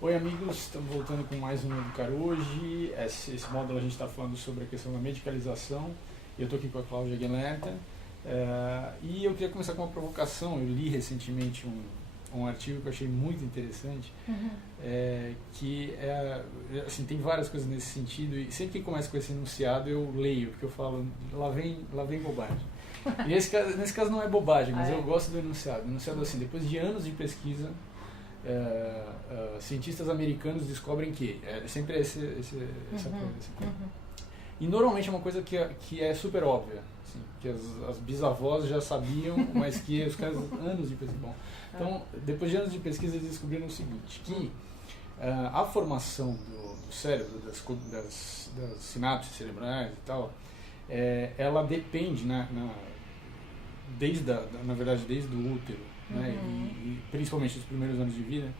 Oi amigos, estamos voltando com mais um Educar Hoje. Esse módulo a gente está falando sobre a questão da medicalização. Eu estou aqui com a Cláudia Guilherme e eu queria começar com uma provocação. Eu li recentemente um artigo que eu achei muito interessante, assim, tem várias coisas nesse sentido, e sempre que começa com esse enunciado eu leio, porque eu falo, lá vem bobagem. E nesse caso não é bobagem, mas eu gosto do enunciado. O enunciado é assim: depois de anos de pesquisa, cientistas americanos descobrem que sempre essa coisa. E normalmente é uma coisa que é super óbvia, assim, que as bisavós já sabiam, mas que os caras, anos de pesquisa. Bom, então, depois de anos de pesquisa, eles descobriram o seguinte, que a formação do cérebro, das sinapses cerebrais e tal, ela depende, na verdade, desde o útero, né, e principalmente nos primeiros anos de vida,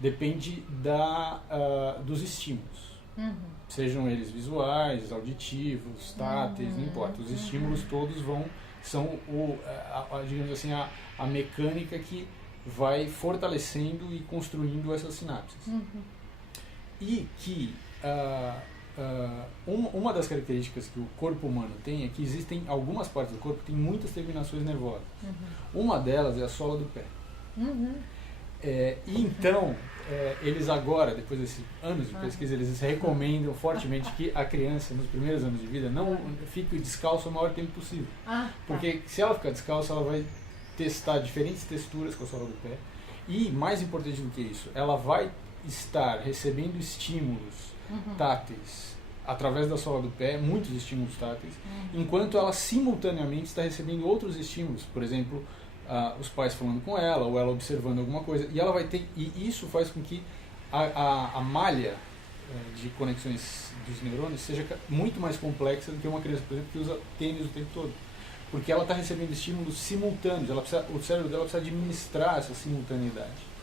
depende dos estímulos. Sejam eles visuais, auditivos, táteis, não importa. Os estímulos todos são digamos assim, a mecânica que vai fortalecendo e construindo essas sinapses. E que uma das características que o corpo humano tem é que existem algumas partes do corpo que têm muitas terminações nervosas. Uma delas é a sola do pé. E então, eles agora, depois desses anos de pesquisa, eles recomendam fortemente que a criança, nos primeiros anos de vida, não fique descalço o maior tempo possível. Porque se ela ficar descalça, ela vai testar diferentes texturas com a sola do pé. E, mais importante do que isso, ela vai estar recebendo estímulos táteis através da sola do pé, muitos estímulos táteis, enquanto ela simultaneamente está recebendo outros estímulos, por exemplo, os pais falando com ela, ou ela observando alguma coisa, e ela vai ter, e isso faz com que a malha de conexões dos neurônios seja muito mais complexa do que uma criança, por exemplo, que usa tênis o tempo todo, porque ela está recebendo estímulos simultâneos, o cérebro dela precisa administrar essa simultaneidade.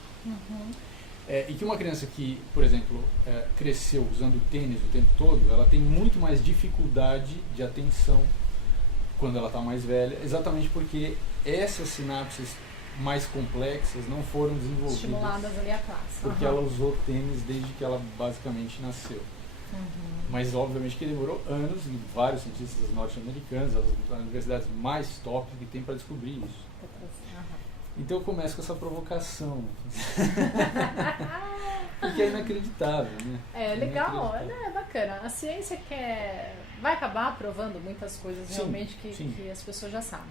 E que uma criança que, por exemplo, cresceu usando tênis o tempo todo, ela tem muito mais dificuldade de atenção quando ela está mais velha, exatamente porque essas sinapses mais complexas não foram desenvolvidas, estimuladas ali a classe, porque ela usou tênis desde que ela basicamente nasceu. Mas obviamente que demorou anos, e vários cientistas norte-americanos, as universidades mais top que tem para descobrir isso. Então eu começo com essa provocação, porque é inacreditável, né? É legal, é bacana. A ciência vai acabar provando muitas coisas realmente que as pessoas já sabem.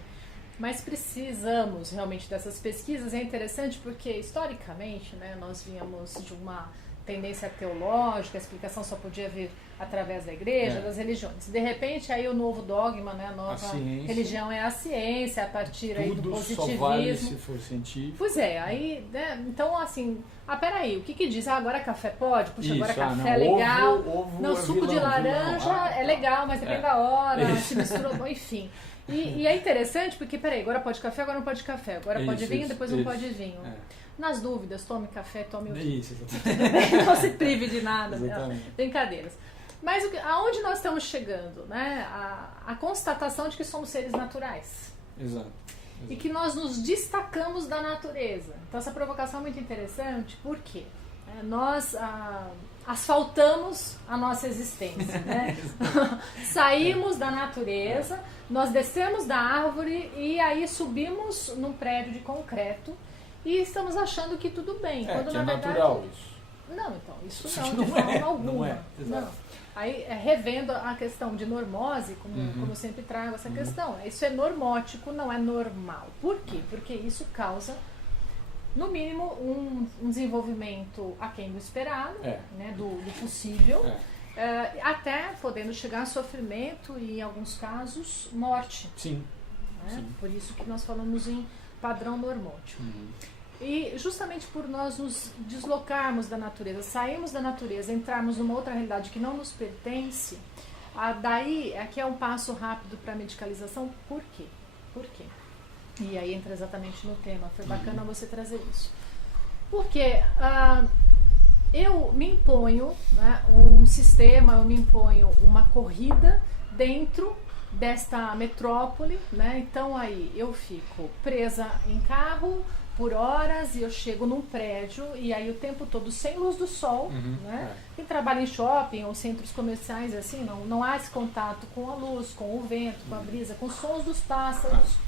Mas precisamos realmente dessas pesquisas. É interessante porque, historicamente, né, nós vínhamos de uma tendência teológica, a explicação só podia vir através da igreja, das religiões. De repente, aí o novo dogma, né, a nova religião é a ciência, a partir aí do positivismo. Tudo só vale se for científico. Pois aí, né, então assim, peraí, o que diz? Agora café pode? Puxa, agora café é legal. Ovo suco de laranja é legal, mas depende da hora, se mistura, enfim. E é interessante porque, peraí, agora pode café, agora não pode café. Agora pode vinho, depois não pode vinho. Nas dúvidas, tome café, tome o vinho. Isso, exatamente. Não se prive de nada. Exatamente. Brincadeiras. Mas aonde nós estamos chegando? Né? A constatação de que somos seres naturais. Exato. E que nós nos destacamos da natureza. Então essa provocação é muito interessante, porque nós asfaltamos a nossa existência, né? Saímos da natureza, nós descemos da árvore e aí subimos num prédio de concreto e estamos achando que tudo bem. Quando que na verdade, natural isso. Não, então, isso não, de forma alguma. Não é, exato. Não. Aí, revendo a questão de normose, como eu sempre trago essa questão, isso é normótico, não é normal. Por quê? Porque isso causa, no mínimo, um desenvolvimento aquém do esperado, né, do possível, até podendo chegar a sofrimento e, em alguns casos, morte. Sim. Né? Sim. Por isso que nós falamos em padrão normótico. E justamente por nós nos deslocarmos da natureza, sairmos da natureza, entrarmos numa outra realidade que não nos pertence, daí aqui é um passo rápido para a medicalização. Por quê? Por quê? E aí entra exatamente no tema. Foi bacana você trazer isso. Porque eu me imponho, né, um sistema, eu me imponho uma corrida dentro desta metrópole, né? Então aí eu fico presa em carro, por horas e eu chego num prédio e aí o tempo todo sem luz do sol, né? Quem trabalha em shopping ou centros comerciais, assim, não há esse contato com a luz, com o vento, com a brisa, com os sons dos pássaros.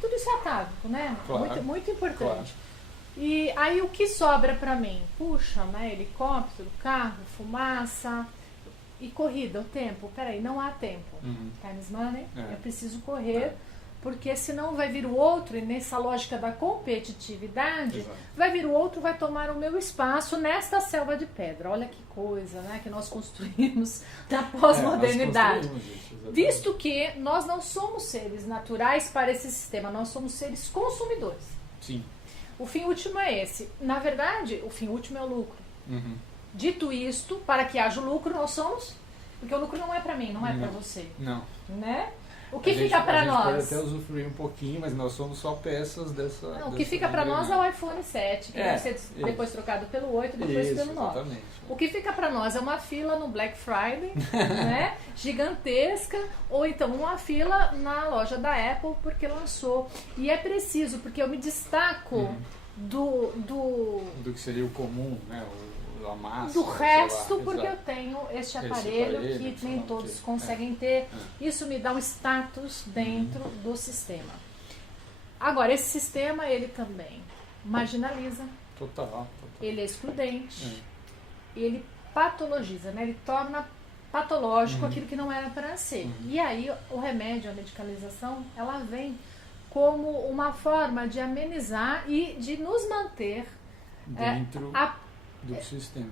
Tudo isso é atávico, né? Claro. Muito, muito importante. Claro. E aí o que sobra pra mim? Puxa, né? Helicóptero, carro, fumaça e corrida, o tempo. Peraí, não há tempo. Time's money, eu preciso correr, porque senão vai vir o outro, e nessa lógica da competitividade, vai vir o outro, vai tomar o meu espaço nesta selva de pedra. Olha que coisa, né? Que nós construímos na pós-modernidade. Visto que nós não somos seres naturais para esse sistema, nós somos seres consumidores. Sim. O fim último é esse. Na verdade, o fim último é o lucro. Dito isto, para que haja o lucro, nós somos... Porque o lucro não é para mim, não é para você. Não. Né? O que fica para nós? A gente pode até usufruir um pouquinho, mas nós somos só peças dessa... Não, o que fica para nós é o iPhone 7, que vai ser depois trocado pelo 8, depois pelo 9. Exatamente. O que fica para nós é uma fila no Black Friday, né? Gigantesca, ou então uma fila na loja da Apple porque lançou. E é preciso, porque eu me destaco do que seria o comum, né? A massa, do resto, porque eu tenho este aparelho que nem todos conseguem ter. Isso me dá um status dentro do sistema. Agora, esse sistema, ele também marginaliza. Total. Ele é excludente. Ele patologiza, né? Ele torna patológico aquilo que não era para ser. E aí, o remédio, a medicalização, ela vem como uma forma de amenizar e de nos manter dentro do sistema.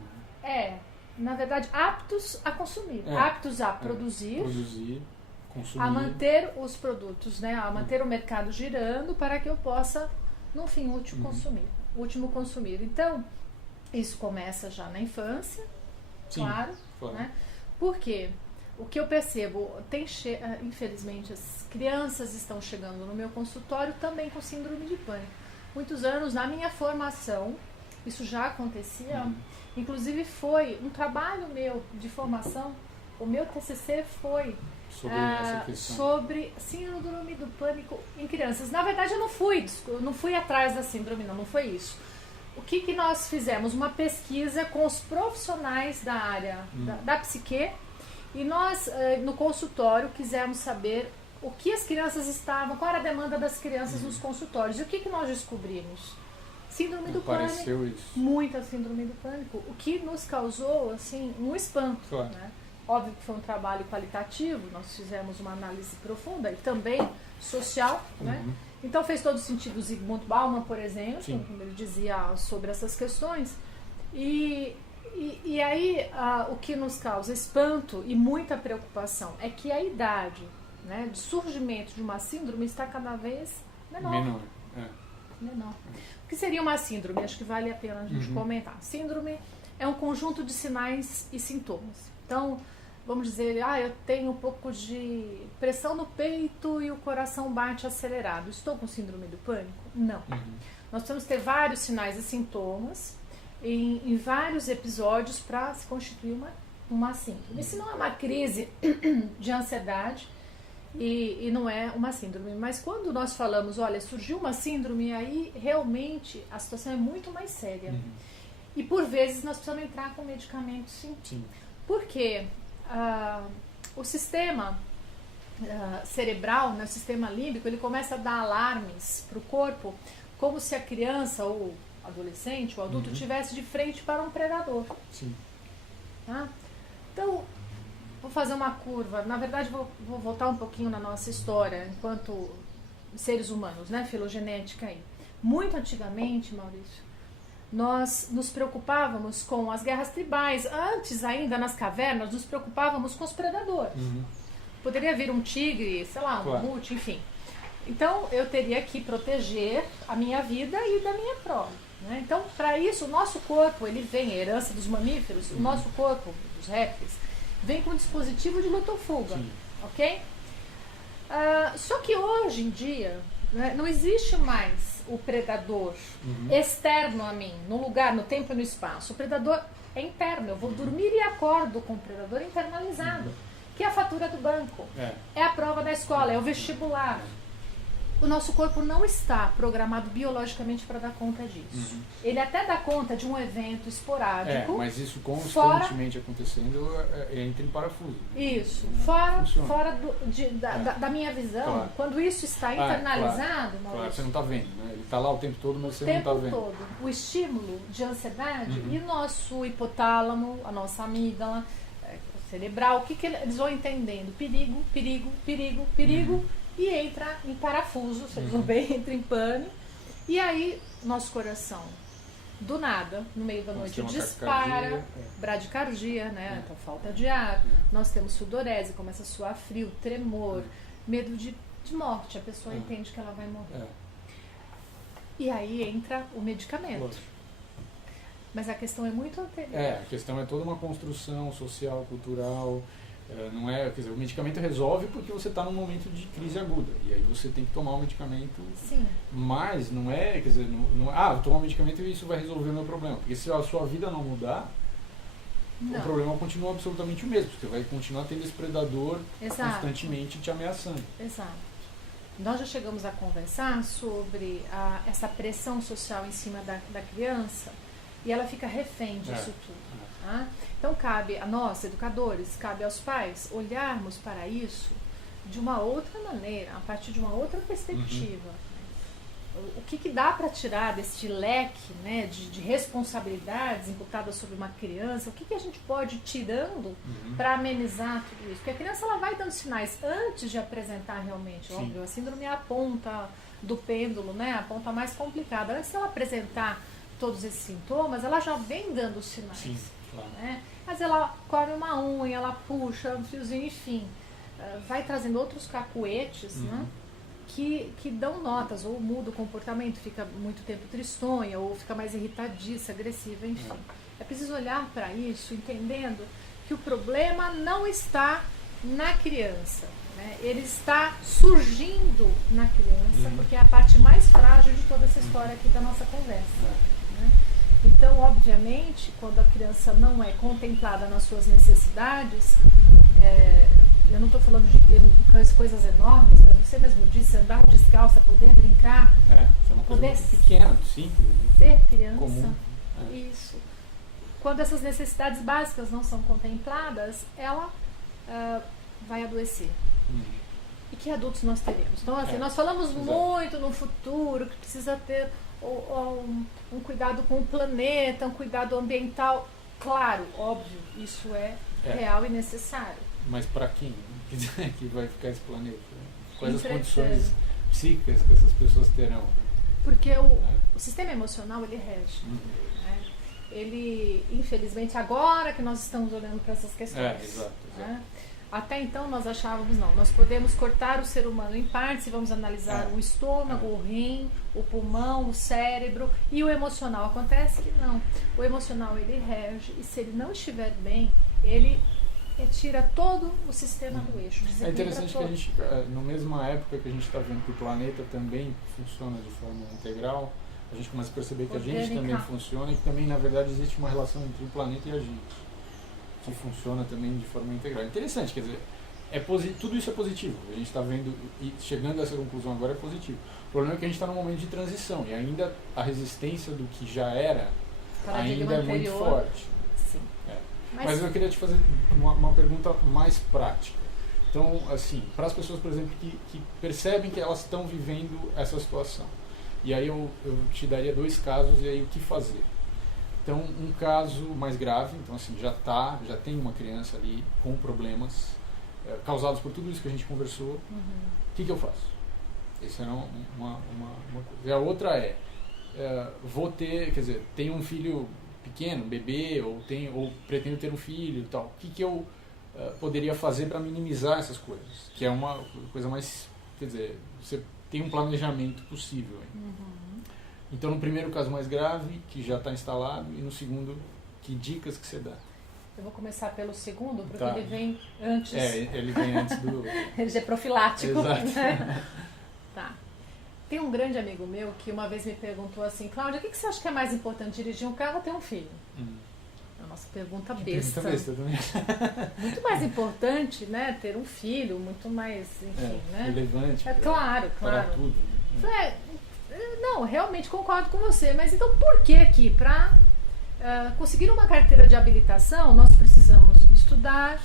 Na verdade, aptos a consumir, aptos a produzir, consumir, a manter os produtos, né? A manter o mercado girando para que eu possa, no fim útil, último consumir. Então, isso começa já na infância, claro. Né? Porque o que eu percebo, infelizmente, as crianças estão chegando no meu consultório também com síndrome de pânico. Muitos anos, na minha formação, isso já acontecia, inclusive foi um trabalho meu de formação, o meu TCC foi sobre síndrome do pânico em crianças. Na verdade, eu não fui atrás da síndrome, não foi isso. O que nós fizemos? Uma pesquisa com os profissionais da área da psique, e nós, no consultório, quisemos saber o que as crianças estavam, qual era a demanda das crianças nos consultórios. E o que nós descobrimos? Síndrome do pânico, muita síndrome do pânico, o que nos causou assim um espanto. Né? Óbvio que foi um trabalho qualitativo, nós fizemos uma análise profunda e também social, né? Então fez todo sentido o Zygmunt Bauman, por exemplo, quando ele dizia sobre essas questões. E aí o que nos causa espanto e muita preocupação é que a idade, né, de surgimento de uma síndrome está cada vez menor. O que seria uma síndrome? Acho que vale a pena a gente comentar. Síndrome é um conjunto de sinais e sintomas. Então, vamos dizer, eu tenho um pouco de pressão no peito e o coração bate acelerado. Estou com síndrome do pânico? Não. Nós temos que ter vários sinais e sintomas em vários episódios para se constituir uma síndrome. Se não é uma crise de ansiedade, e não é uma síndrome. Mas quando nós falamos, olha, surgiu uma síndrome, aí realmente a situação é muito mais séria. E por vezes nós precisamos entrar com medicamento, sim. Porque o sistema cerebral, né, o sistema límbico, ele começa a dar alarmes para o corpo, como se a criança ou adolescente ou adulto estivesse de frente para um predador. Tá? Então, vou fazer uma curva. Na verdade, vou voltar um pouquinho na nossa história enquanto seres humanos, né? Filogenética aí. Muito antigamente, Maurício, nós nos preocupávamos com as guerras tribais. Antes ainda, nas cavernas, nos preocupávamos com os predadores. Poderia vir um tigre, sei lá, um mamute, enfim. Então, eu teria que proteger a minha vida e da minha prole. Né? Então, para isso, o nosso corpo, ele vem, a herança dos mamíferos, o nosso corpo, dos répteis, vem com um dispositivo de luta ou fuga, ok? Só que hoje em dia, né, não existe mais o predador externo a mim, no lugar, no tempo e no espaço. O predador é interno, eu vou dormir e acordo com o predador internalizado, que é a fatura do banco, é a prova da escola, é o vestibular. o nosso corpo não está programado biologicamente para dar conta disso. Ele até dá conta de um evento esporádico. Mas isso constantemente acontecendo entra em parafuso. Isso. Fora da minha visão, claro. Quando isso está internalizado... Claro, você não está vendo, né? Ele está lá o tempo todo, mas você não está vendo. O tempo todo. O estímulo de ansiedade e o nosso hipotálamo, a nossa amígdala cerebral, o que eles vão entendendo? Perigo, perigo, perigo, perigo. E entra em parafuso, vocês vão ver, entra em pane. E aí, nosso coração, do nada, no meio da noite, dispara, bradicardia, né? Então, falta de ar. Nós temos sudorese, começa a suar frio, tremor, medo de morte. A pessoa entende que ela vai morrer. E aí entra o medicamento. Mas a questão é muito anterior. A questão é toda uma construção social, cultural. Não é, quer dizer, o medicamento resolve porque você está num momento de crise aguda e aí você tem que tomar o medicamento. Sim. Mas não é, quer dizer, vou tomar o medicamento e isso vai resolver o meu problema, porque se a sua vida não mudar, o problema continua absolutamente o mesmo, você vai continuar tendo esse predador constantemente te ameaçando. Exato. Nós já chegamos a conversar sobre essa pressão social em cima da criança e ela fica refém disso tudo. Então cabe a nós, educadores, cabe aos pais olharmos para isso de uma outra maneira, a partir de uma outra perspectiva. O que dá para tirar deste leque, né, de responsabilidades imputadas sobre uma criança, o que a gente pode ir tirando para amenizar tudo isso? Porque a criança ela vai dando sinais antes de apresentar realmente, óbvio, a síndrome é a ponta do pêndulo, né, a ponta mais complicada. Antes dela apresentar todos esses sintomas, ela já vem dando sinais. Sim. Claro. Né? Mas ela come uma unha, ela puxa um fiozinho, enfim, vai trazendo outros cacuetes, né? que dão notas, ou muda o comportamento, fica muito tempo tristonha, ou fica mais irritadiça, agressiva, enfim. É preciso olhar para isso, entendendo que o problema não está na criança, né? Ele está surgindo na criança, porque é a parte mais frágil de toda essa história aqui da nossa conversa. Né? Então, obviamente, quando a criança não é contemplada nas suas necessidades, eu não estou falando de coisas enormes, mas você mesmo disse, andar descalça, poder brincar, isso é uma coisa muito pequena, simples, ser criança, comum. Isso. Quando essas necessidades básicas não são contempladas, ela vai adoecer. E que adultos nós teremos? Então, assim, nós falamos muito no futuro, que precisa ter um cuidado com o planeta, um cuidado ambiental. Claro, óbvio, isso é real e necessário. Mas para quem que vai ficar esse planeta? Quais as condições psíquicas que essas pessoas terão? Porque o sistema emocional, ele rege. Né? Ele, infelizmente, agora que nós estamos olhando para essas questões. Exato. Né? Até então nós achávamos, nós podemos cortar o ser humano em partes e vamos analisar o estômago, o rim, o pulmão, o cérebro e o emocional. Acontece que não. O emocional, ele rege e se ele não estiver bem, ele retira todo o sistema do eixo. É interessante que a gente, na mesma época que a gente está vendo que o planeta também funciona de forma integral, a gente começa a perceber que a gente também funciona e que também, na verdade, existe uma relação entre o planeta e a gente, que funciona também de forma integral. Interessante, quer dizer, tudo isso é positivo. A gente está vendo e chegando a essa conclusão agora é positivo. O problema é que a gente está num momento de transição e ainda a resistência do que já era ainda é muito forte. Sim. Mas eu queria te fazer uma pergunta mais prática. Então, assim, para as pessoas, por exemplo, que percebem que elas estão vivendo essa situação. E aí eu te daria 2 casos e aí o que fazer. Então, um caso mais grave, então assim, já tem uma criança ali com problemas causados por tudo isso que a gente conversou. O que eu faço? Essa é uma coisa. E a outra tenho um filho pequeno, bebê, ou pretendo ter um filho e tal. O que eu poderia fazer para minimizar essas coisas? Que é uma coisa mais, quer dizer, você tem um planejamento possível. Então, no primeiro caso mais grave, que já está instalado, e no segundo, que dicas que você dá? Eu vou começar pelo segundo, porque ele vem antes. Ele vem antes do... Ele já é profilático. Exato. Né? Tá. Tem um grande amigo meu que uma vez me perguntou assim, Cláudia, o que você acha que é mais importante, dirigir um carro ou ter um filho? pergunta besta. Pergunta besta também. Muito mais importante, né, ter um filho, muito mais, enfim, né? Relevante. Claro. Para tudo. Né? Não, realmente concordo com você, mas então por que que para conseguir uma carteira de habilitação nós precisamos estudar,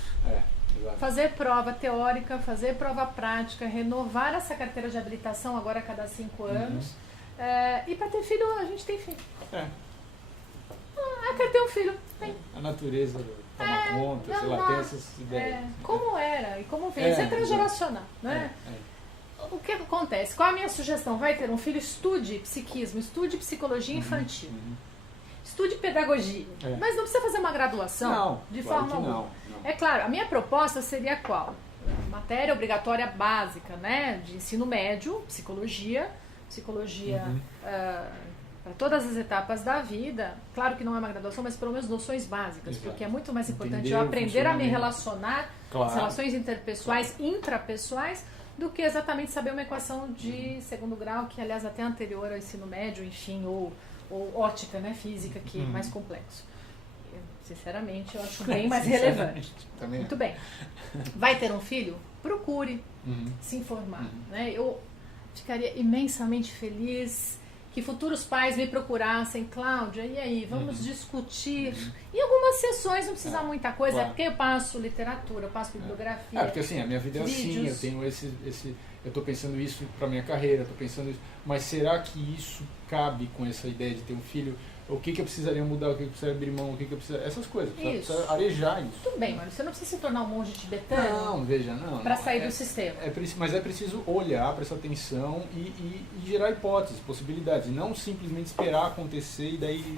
fazer prova teórica, fazer prova prática, renovar essa carteira de habilitação agora a cada 5 anos, e para ter filho, a gente tem filho. Eu quero ter um filho. Tem. A natureza toma conta, sei lá, tem essas ideias. Como era e como fez. É transgeracional, né? O que acontece? Qual a minha sugestão? Vai ter um filho, estude psiquismo, estude psicologia infantil. Estude pedagogia. Mas não precisa fazer uma graduação de forma alguma. É claro, a minha proposta seria qual? Matéria obrigatória básica, né? De ensino médio, psicologia para todas as etapas da vida. Claro que não é uma graduação, mas pelo menos noções básicas, porque é muito mais importante eu aprender a me relacionar, as relações interpessoais, intrapessoais, do que exatamente saber uma equação de segundo grau, que aliás até anterior ao ensino médio, enfim, ou ótica, né, física, que é mais complexo. Sinceramente, eu acho bem mais relevante. Também. Muito bem. Vai ter um filho? Procure se informar. Né? Eu ficaria imensamente feliz que futuros pais me procurassem, Cláudia, e aí, vamos discutir. Em algumas sessões não precisa muita coisa, porque eu passo literatura, eu passo bibliografia. Porque assim, a minha vida é assim, eu tenho eu estou pensando isso para minha carreira, estou pensando isso, mas será que isso cabe com essa ideia de ter um filho? O que eu precisaria mudar, o que eu precisaria abrir mão, o que eu precisaria... Essas coisas, precisa arejar isso. Tudo bem, mano, você não precisa se tornar um monge tibetano. Não, veja, não. Para sair do sistema. Mas é preciso olhar, prestar atenção e gerar hipóteses, possibilidades, e não simplesmente esperar acontecer e daí...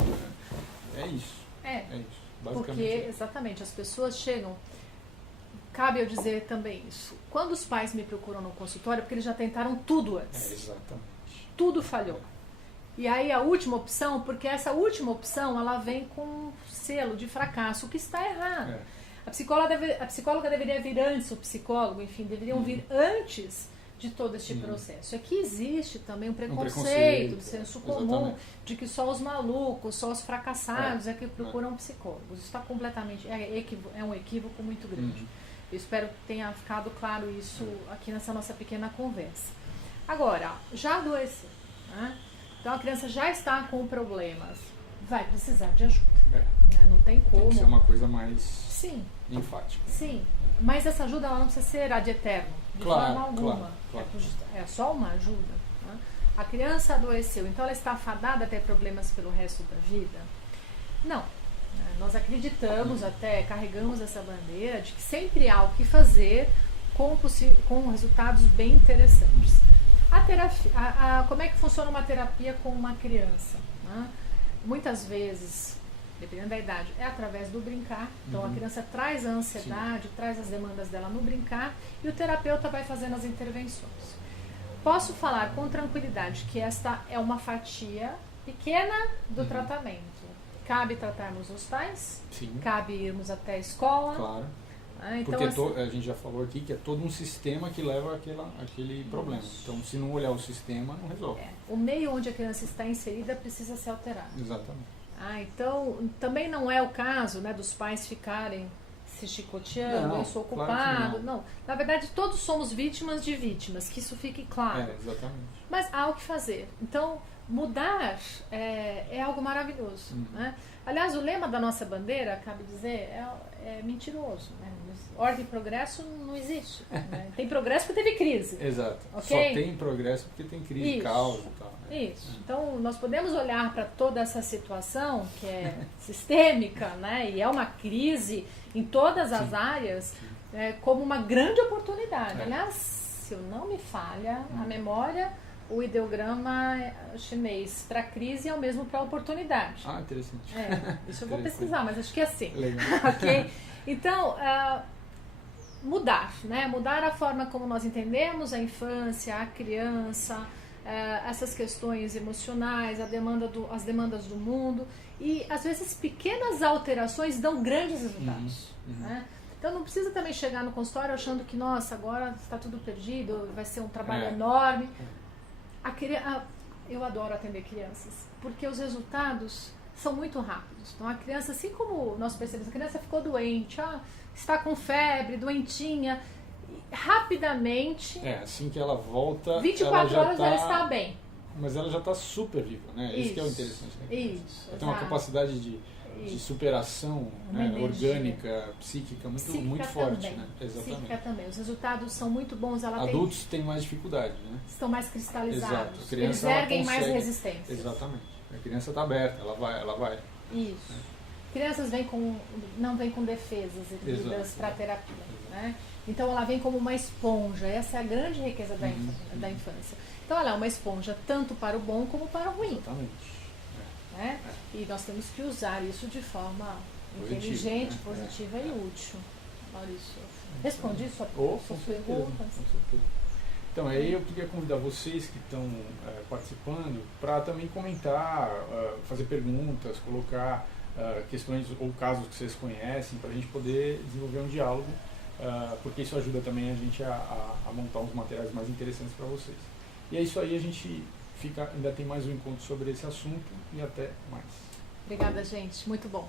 É isso. É isso, basicamente. Porque, exatamente, as pessoas chegam... Cabe eu dizer também isso. Quando os pais me procuram no consultório, é porque eles já tentaram tudo antes. Exatamente. Tudo falhou. E aí a última opção, porque essa última opção ela vem com um selo de fracasso, o que está errado. A psicóloga deveria vir antes, o psicólogo, enfim, deveriam vir antes de todo este processo. É que existe também um preconceito do senso comum, de que só os malucos, só os fracassados é que procuram psicólogos. Isso está completamente... É um equívoco muito grande. Eu espero que tenha ficado claro isso aqui nessa nossa pequena conversa. Agora, já adoeceu, né? Então a criança já está com problemas, vai precisar de ajuda. Né? Não tem como. Tem que ser uma coisa mais enfática. Sim, mas essa ajuda ela não precisa ser ad eterno, de forma alguma. Claro. É só uma ajuda. Né? A criança adoeceu, então ela está fadada a ter problemas pelo resto da vida? Não. Nós acreditamos, até carregamos essa bandeira de que sempre há o que fazer com resultados bem interessantes. A terapia, como é que funciona uma terapia com uma criança? Né? Muitas vezes, dependendo da idade, é através do brincar. Então a criança traz a ansiedade, traz as demandas dela no brincar e o terapeuta vai fazendo as intervenções. Posso falar com tranquilidade que esta é uma fatia pequena do tratamento. Cabe tratarmos os pais, cabe irmos até a escola. Claro. Então, porque a gente já falou aqui que é todo um sistema que leva àquele problema. Então, se não olhar o sistema, não resolve. O meio onde a criança está inserida precisa ser alterado. Exatamente. Então, também não é o caso, né, dos pais ficarem se chicoteando, eu sou culpado. Claro não. Na verdade, todos somos vítimas de vítimas, que isso fique claro. Exatamente. Mas há o que fazer. Então, mudar é algo maravilhoso. Né? Aliás, o lema da nossa bandeira, cabe dizer, é mentiroso. Né? Ordem e progresso não existe. Né? Tem progresso porque teve crise. Exato. Okay? Só tem progresso porque tem crise, causa e tal. Né? Isso. Então, nós podemos olhar para toda essa situação que é sistêmica, né? E é uma crise em todas as áreas, como uma grande oportunidade. Aliás, se eu não me falha a memória, o ideograma chinês para crise é o mesmo para oportunidade. Interessante. Isso eu vou pesquisar, mas acho que é assim. Legal. Ok? Então, mudar, né? Mudar a forma como nós entendemos a infância, a criança, essas questões emocionais, as demandas do mundo, e às vezes pequenas alterações dão grandes resultados. Né? Então não precisa também chegar no consultório achando que, nossa, agora está tudo perdido, vai ser um trabalho enorme. Eu adoro atender crianças, porque os resultados são muito rápidos. Então a criança, assim como nós percebemos, a criança ficou doente, está com febre, doentinha, rapidamente... assim que ela volta... 24 horas ela está bem. Mas ela já está super viva, né? Isso que é o interessante. Né? Isso. Ela tem uma capacidade de superação, né, orgânica, psíquica, muito forte. Né? Exatamente. Psíquica também. Os resultados são muito bons. Adultos têm mais dificuldade, né? Estão mais cristalizados. Exato. A criança, eles erguem mais resistência. Exatamente. A criança está aberta, ela vai. Isso. Né? Crianças não vêm com defesas para terapia. Né? Então ela vem como uma esponja. Essa é a grande riqueza da infância. Então ela é uma esponja tanto para o bom como para o ruim. Exatamente. Né? E nós temos que usar isso de forma inteligente, positiva e útil. Maurício, respondi sua pergunta? Então, aí eu queria convidar vocês que estão participando para também comentar, fazer perguntas, colocar questões ou casos que vocês conhecem, para a gente poder desenvolver um diálogo, porque isso ajuda também a gente a montar uns materiais mais interessantes para vocês. E é isso aí, a gente ainda tem mais um encontro sobre esse assunto e até mais. Obrigada, gente. Muito bom.